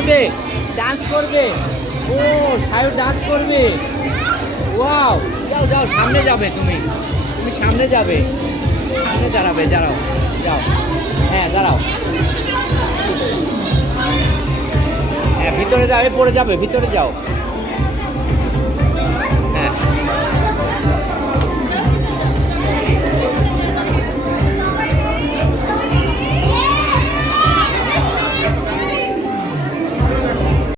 করবে, ডান্স করবে। ও সায়ু ডান্স করবে। ওয়াও, যাও যাও, সামনে যাবে তুমি, তুমি সামনে যাবে, সামনে দাঁড়াবে, দাঁড়াও, যাও, হ্যাঁ দাঁড়াও, হ্যাঁ ভিতরে যাও, পড়ে যাবে, ভিতরে যাও।